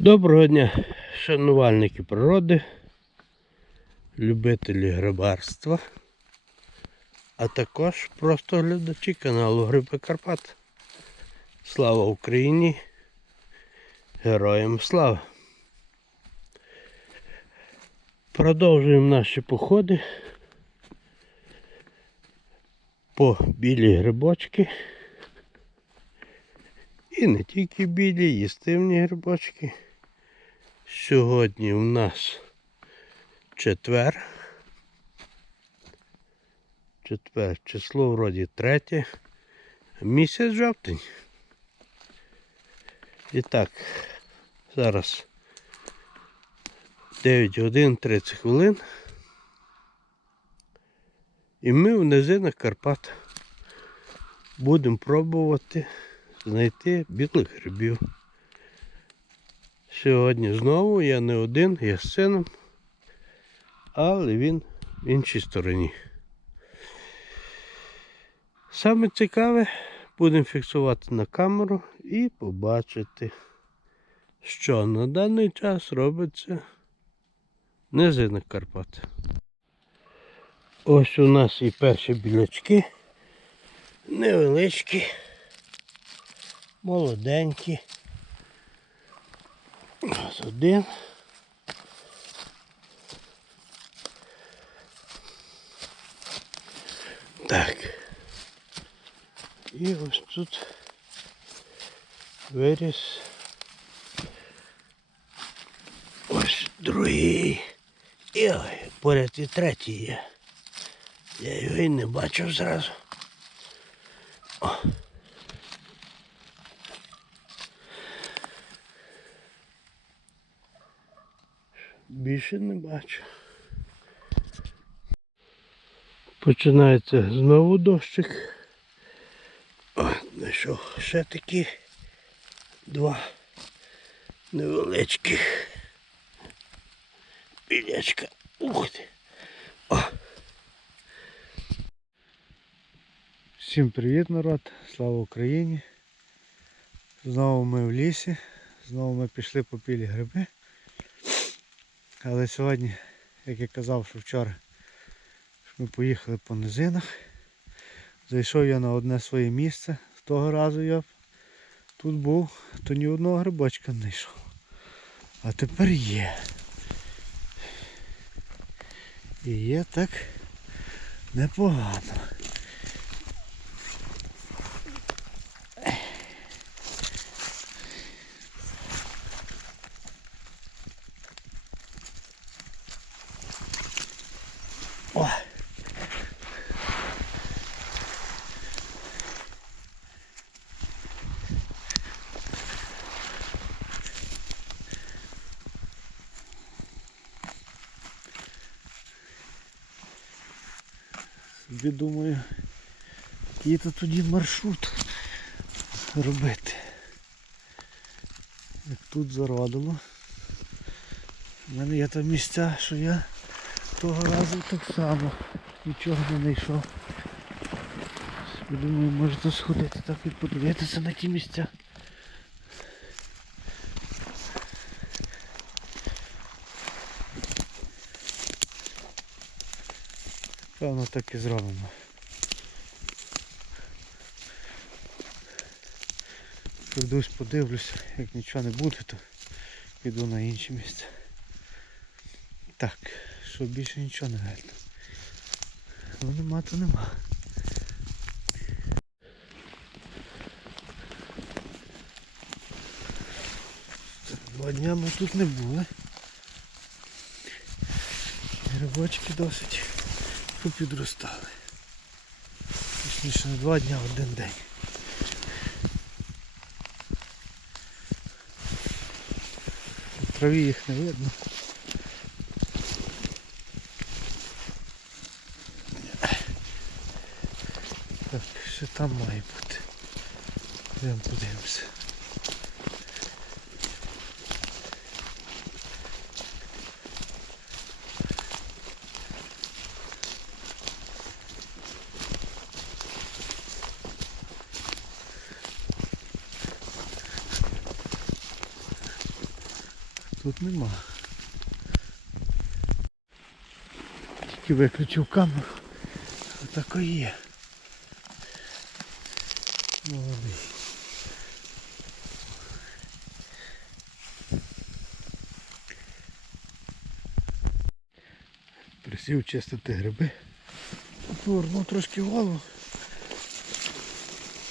Доброго дня, шанувальники природи, любителі грибарства, а також просто глядачі каналу Гриби Карпат. Слава Україні! Героям слава! Продовжуємо наші походи по білі грибочки. І не тільки білі, їстивні грибочки. Сьогодні у нас четвер. Четвер, число вроді третє. Місяць жовтень. І так, зараз 9 годин 30 хвилин. І ми в низинах Карпат будемо пробувати знайти білих грибів. Сьогодні знову я не один, я з сином, але він в іншій стороні. Саме цікаве будемо фіксувати на камеру і побачити, що на даний час робиться в низинах Карпат. Ось у нас і перші білячки, невеличкі, молоденькі. Ось один. Так. І ось тут виріс. Ось другий. І ой, поряд і третій є. Я його і не бачив зразу. О. Більше не бачу. Починається знову дощик. Знайшов ще такі два невеличких білячка. Ух ти. О. Всім привіт народ, слава Україні. Знову ми в лісі, знову ми пішли по білі гриби. Але сьогодні, як я казав, що вчора ми поїхали по низинах. Зайшов я на одне своє місце. З того разу я тут був, то ні одного грибочка не знайшов. А тепер є. І є так непогано. Ой. Собі думаю, який то тоді маршрут робити. Як тут зарадило. У мене є там місця, що я того разу так само нічого не знайшов. Собі думаю, може сходити так і подивитися на ті місця. Певно так і зробимо. Пройдусь, подивлюсь, як нічого не буде, то піду на інші місця. Так, що більше нічого не видно. Ну нема, то нема. Два дня ми тут не були. Грибочки досить попідростали. Точніше не два дня, один день. Траві їх не видно. Так, що там має бути. Йдемо подивимося. тут нема. Тільки виключив камеру. Отако є. Молодий. Присів чистити гриби. Повернув трошки голову.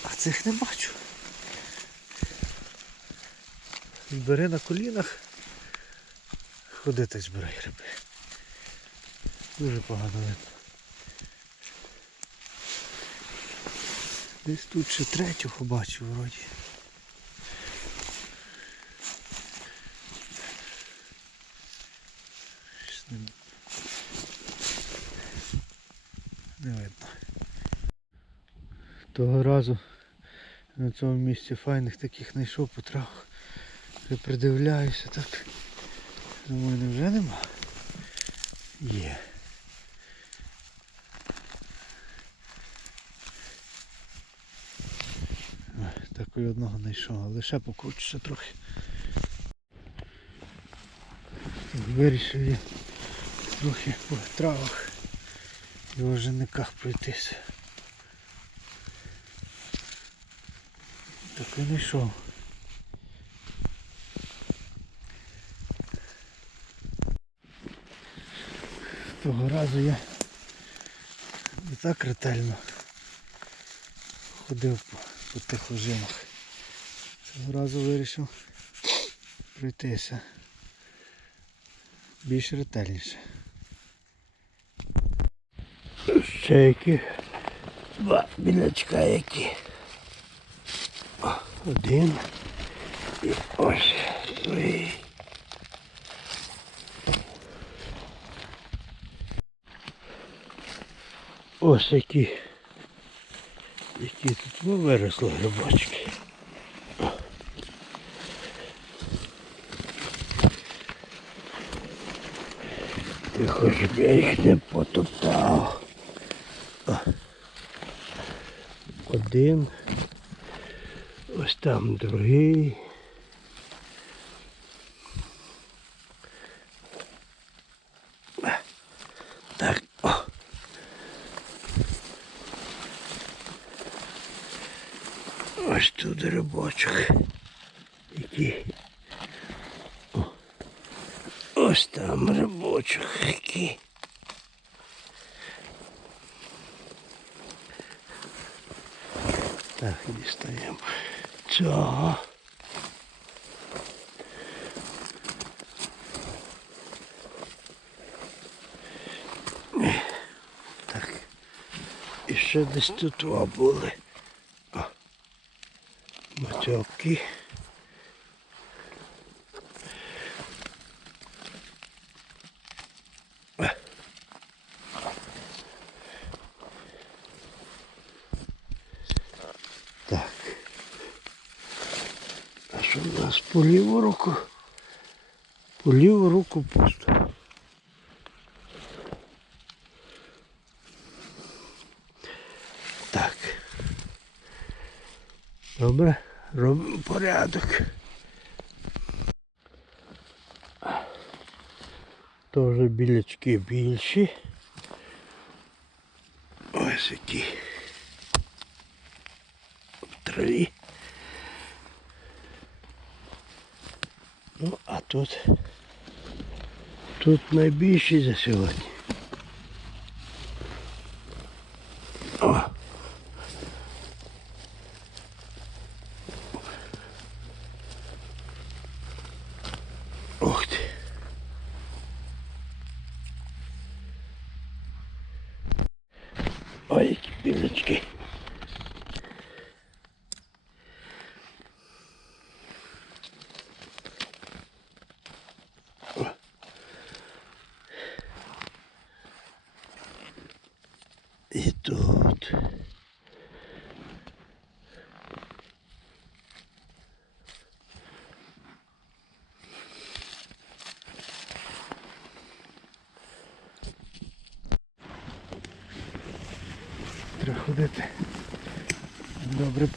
А цих не бачу. Бери на колінах. Ходити збирай гриби. Дуже погано видно. Десь тут ще третю побачив вроді. Не видно. Того разу на цьому місці файних таких знайшов по травах. Придивляюся так. Думаю, невже нема? Є. Ой, Так і одного знайшов, але ще покручуся трохи. Вирішив я трохи по травах і ожениках пройтися. Так і знайшов. Того разу я не так ретельно ходив по, по тих ожинах. Цього разу вирішив пройтися більш ретельніше. Ще які два білячка які. Один. І ось другий. Ось які. Які тут виросли грибочки. Тихо, щоб я їх не потоптав. Один. Ось там другий. Так. О. Ось тут рибочок. Який. О. Ось там рибочок який. Так, дістаємо цього. Так. І ще десь тут були. Матьоки. Так. А що в нас по ліву руку? По ліву руку пусто. Так. Добре, робимо порядок. Теж білячки більші. Ось які. В траві. Ну, а тут, тут найбільші за сьогодні.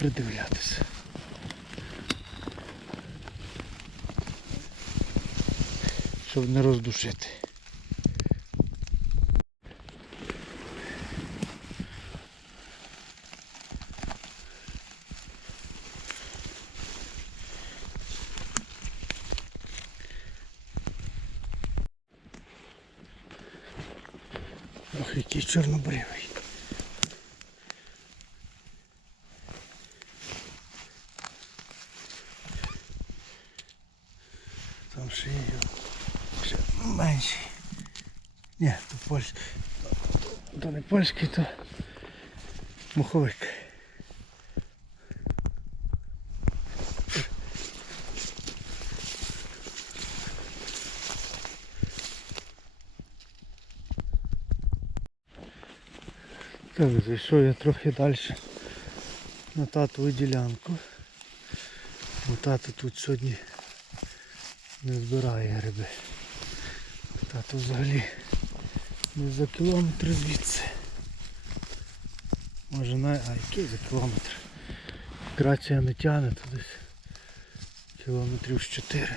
Придивлятися. щоб не роздушити. Ох, який чорнобривий. Там ще є ще менший. Ні, то польський. То не польський, то муховик. Так, зайшов я трохи далі на татову ділянку. Бо тато тут сьогодні не збирає гриби. Тато взагалі не за кілометр звідси. Може на... А який за кілометр? Грація не тягне, десь кілометрів з 4.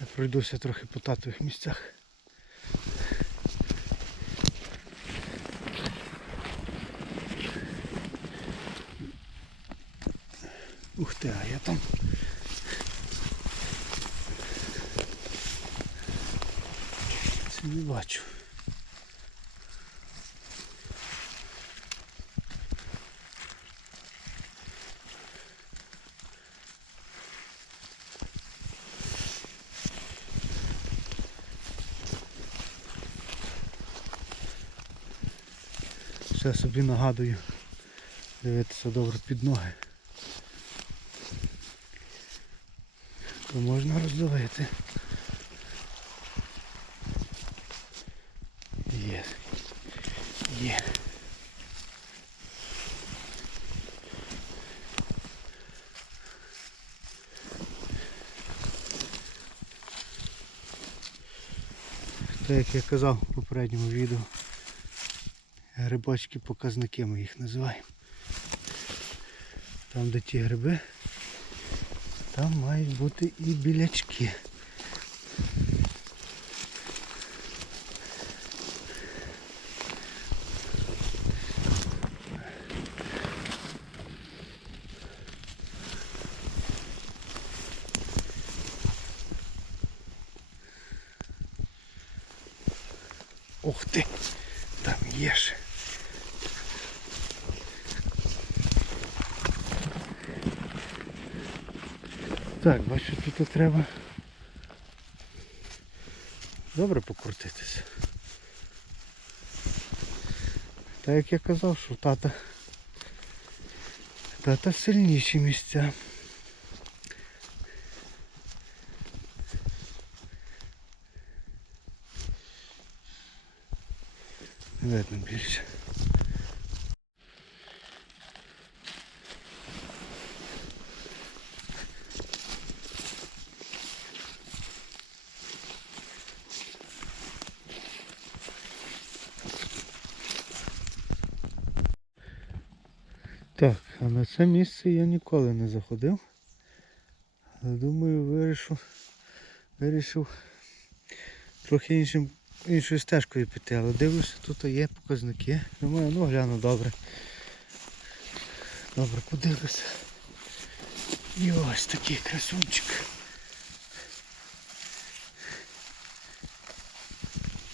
Я пройдуся трохи по татових місцях. Ух ти, а я там. Це не бачу. Ще собі нагадую дивитися добре під ноги. то можна роздавити. Є. Є. Так як я казав в попередньому відео, грибочки показники ми їх називаємо. Там де ті гриби, там мають бути і білячки. Ух ти, там є ще. Так, бачу, тут треба добре покрутитися. Так як я казав, що тата тата сильніші місця. Не видно більше. Так, а на це місце я ніколи не заходив. Але думаю, вирішив, вирішив трохи іншим, іншою стежкою піти, але дивлюся, тут є показники. Думаю, ну гляну добре. Добре, подивлюся. І ось такий красунчик.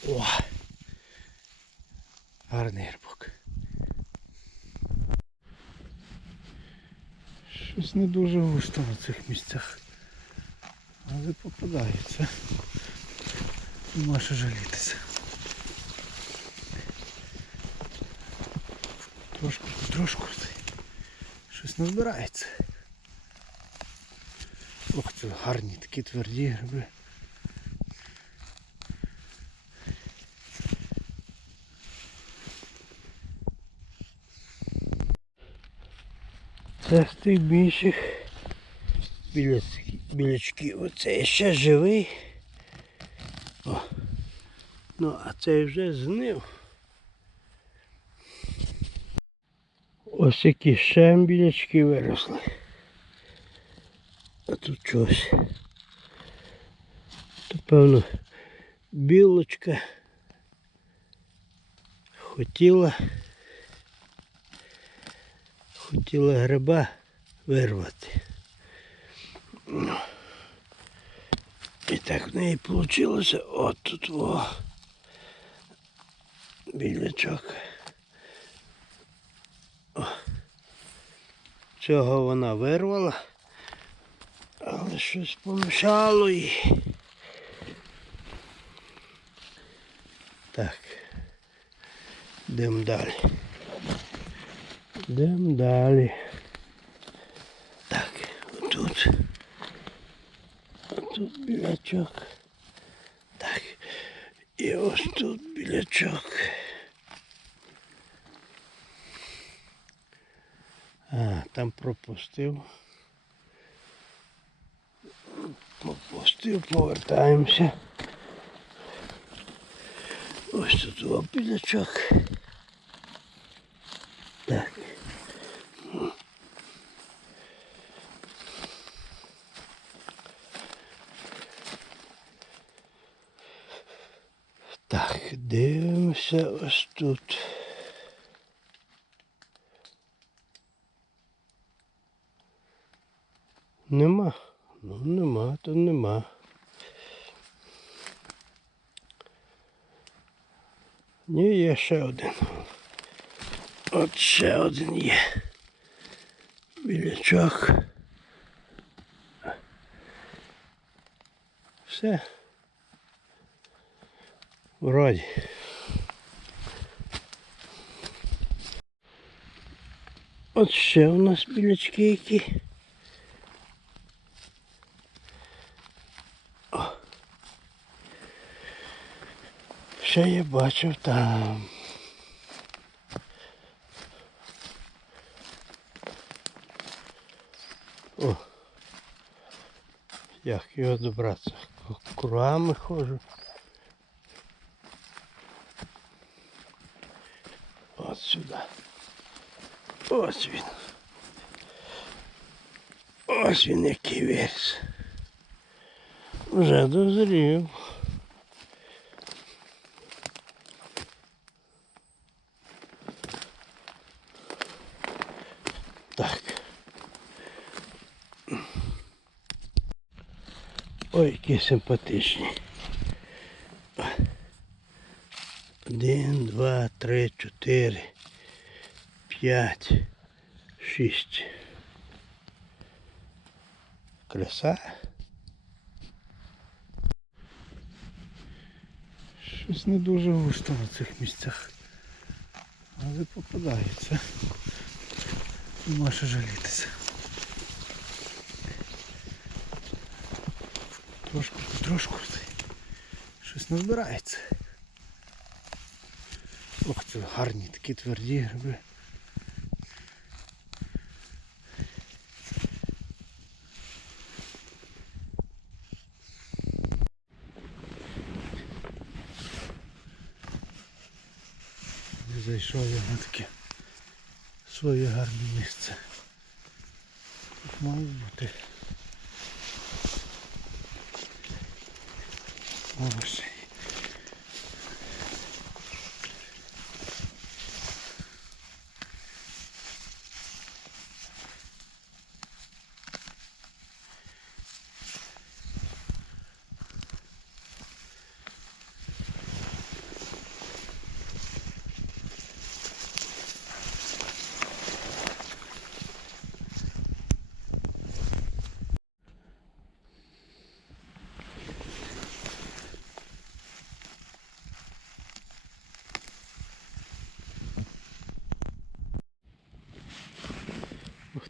О! Гарний грибок. Щось не дуже густо на цих місцях. Але попадається. Нема що жалітися. Трошку, трошку. Щось назбирається. Ох, це гарні такі тверді гриби. Це з тих більших білячків. Оце ще живий. О. Ну, а цей вже знив. Ось які ще білячки виросли. А тут щось. То певно білочка хотіла хотіла гриба вирвати. І так в неї вийшло. От тут о. Білячок. Цього вона вирвала, але щось помішало їй. Так. Йдемо далі. Йдемо далі. Так, отут. Отут білячок. Так. І ось тут білячок. А, там пропустив. Пропустив, повертаємося. Ось тут о, білячок. Так. Так, дивимося ось тут. Нема. Ну нема, то нема. Ні, є ще один. От ще один є. Білячок. Все. Вроді. От ще у нас білячки які. Ще я бачив там. О. Як його добратися? К- Кругами ходжу. От сюди. Ось він. Ось він який виріс. Вже дозрів. Які симпатичні. Один, два, три, чотири, п'ять, шість. Краса. Щось не дуже густо на цих місцях. Але попадається. Нема що жалітися. Трошку, потрошку. Щось не збирається. Ох, це гарні такі тверді гриби. І Зайшов я на таке своє гарне місце. Тут має бути. Овочі.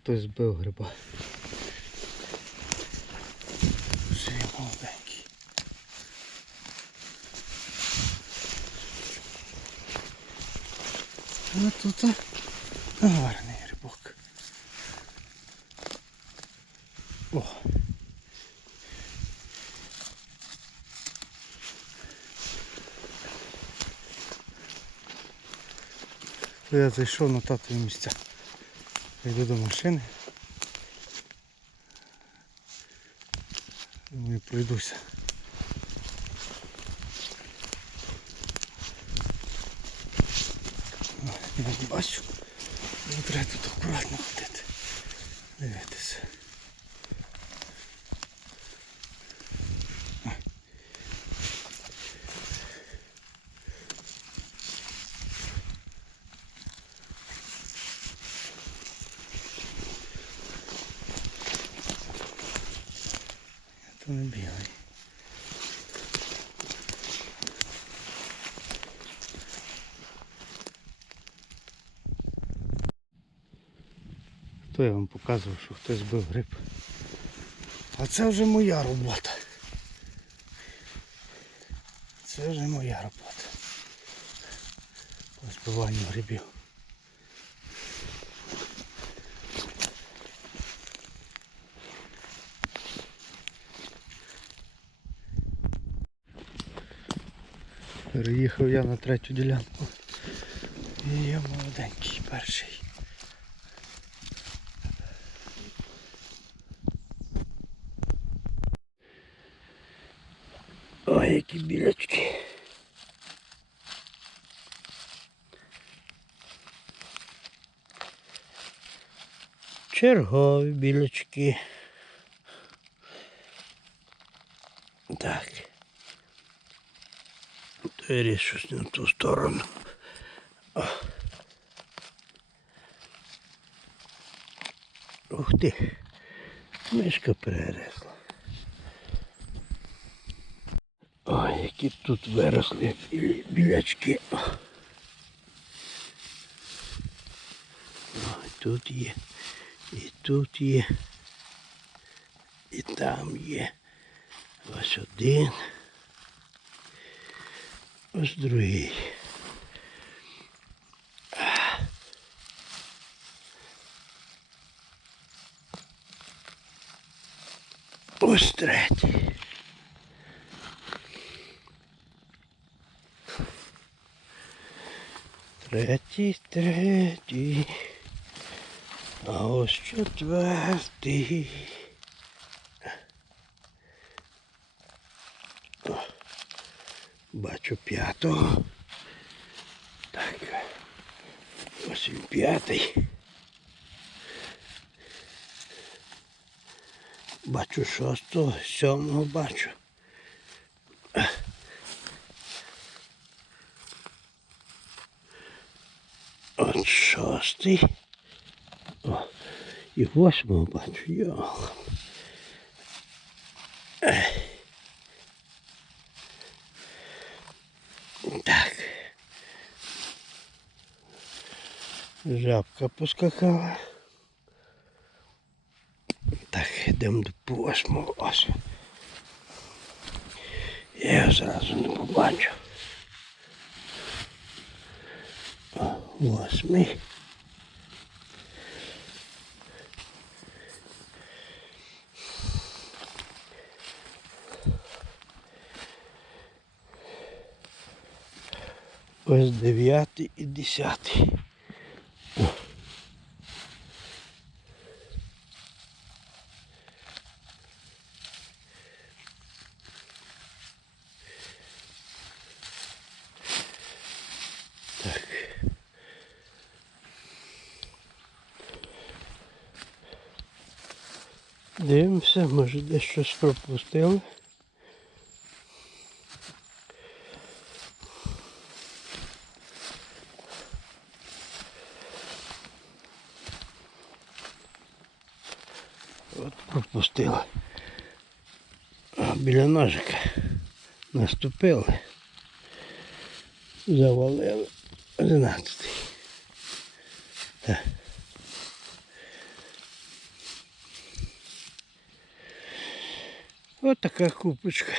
Хтось збив гриба. Ще й молоденький. А тут гарний грибок. О. Я зайшов на татові місця. Йду до машини. Думаю, пройдуся. Я бачу. Треба тут акуратно ходити. Дивитися. То не білий. То я вам показував, що хтось бив гриб. А це вже моя робота. Це вже моя робота. По збиванню грибів. Переїхав я на третю ділянку. І я молоденький перший. Ой, які білячки. Чергові білячки. Так. То я рішусь на ту сторону. О. Ух ти. Мишка перересла. Ой, які тут виросли білячки. І тут є, і тут є, і там є. Ось один. Ось другий. А. Ось третій. Третій, третій. А ось четвертий. О, Бачу п'ятого. Так. Ось він п'ятий. Бачу шостого, сьомого бачу. От шостий. О, і восьмого бачу. Йо. Так. Жабка поскакала. Так, йдемо до восьмого ось. Я його зразу не побачу. Восьмий. Ось дев'ятий і десятий. О. Так. Дивимося, може десь щось пропустили. Наступили. Завалили. Одинадцятий. Так. От така купочка.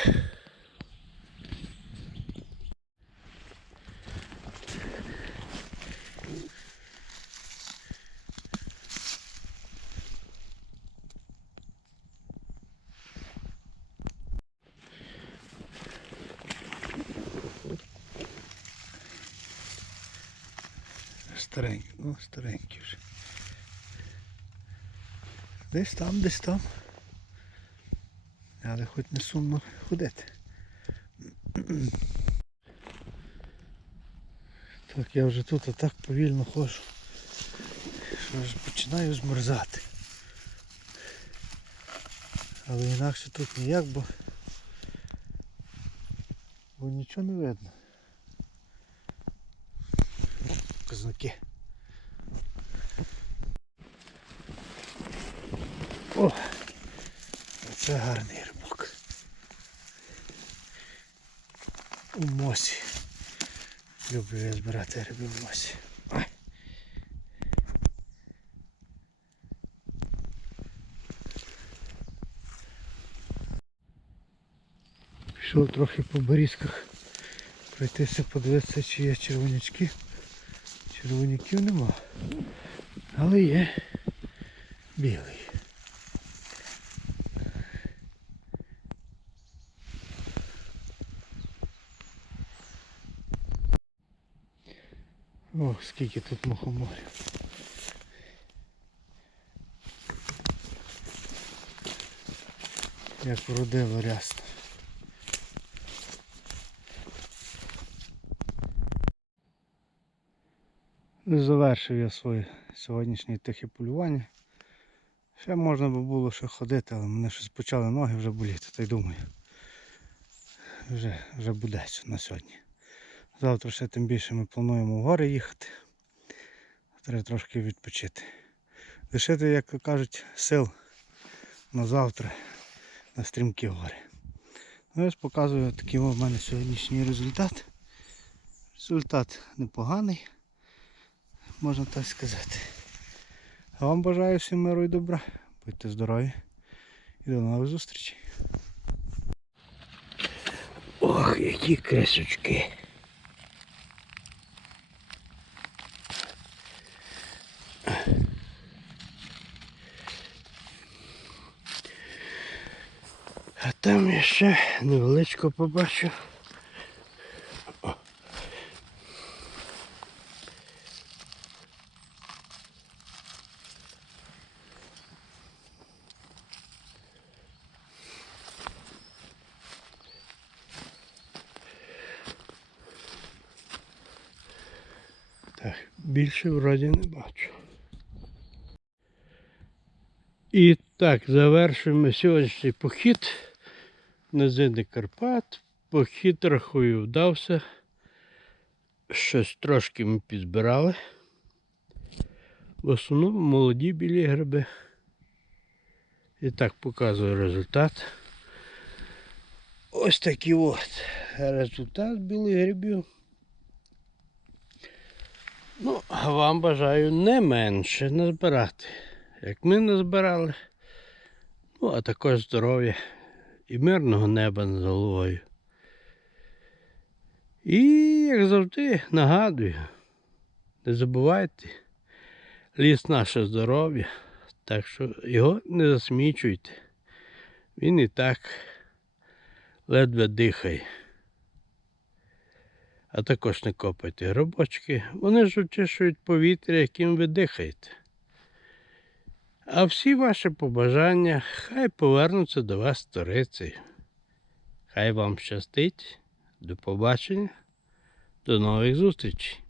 Старенький, ну старенький вже. Десь там, десь там. Але хоч не сумно ходити. Так, я вже тут отак повільно ходжу. Що ж починаю змерзати. Але інакше тут ніяк, бо, бо нічого не видно. Казаки. О! Це гарний рибок. У мосі. Люблю я збирати риби в мосі. Пішов трохи по берізках пройтися, подивитися, чи є червонячки. Червоняків нема. Але є білий. Ох, скільки тут мухоморів. Як вродило рясно. Завершив я своє сьогоднішнє тихе полювання. Ще можна би було ще ходити, але мене щось почали ноги вже боліти, та й думаю. Вже, вже буде на сьогодні. Завтра ще тим більше ми плануємо в гори їхати. Треба трошки відпочити. Лишити, як кажуть, сил на завтра на стрімкі гори. Ну, ось показую такий у мене сьогоднішній результат. Результат непоганий, можна так сказати. А вам бажаю всім миру і добра. Будьте здорові і до нових зустрічей. Ох, які крисочки. А там я ще невеличко побачив. О. Так, більше вроді не бачу. І так, завершуємо сьогоднішній похід на Зини Карпат. Похід, рахую, вдався. Щось трошки ми підзбирали. В основному молоді білі гриби. І так показую результат. Ось такий от результат білих грибів. Ну, а вам бажаю не менше назбирати, як ми назбирали. Ну, а також здоров'я і мирного неба над головою. І, як завжди, нагадую, не забувайте, ліс наше здоров'я, так що його не засмічуйте. Він і так ледве дихає. А також не копайте гробочки, вони ж очищують повітря, яким ви дихаєте. А всі ваші побажання хай повернуться до вас сторицею. Хай вам щастить. До побачення. До нових зустрічей.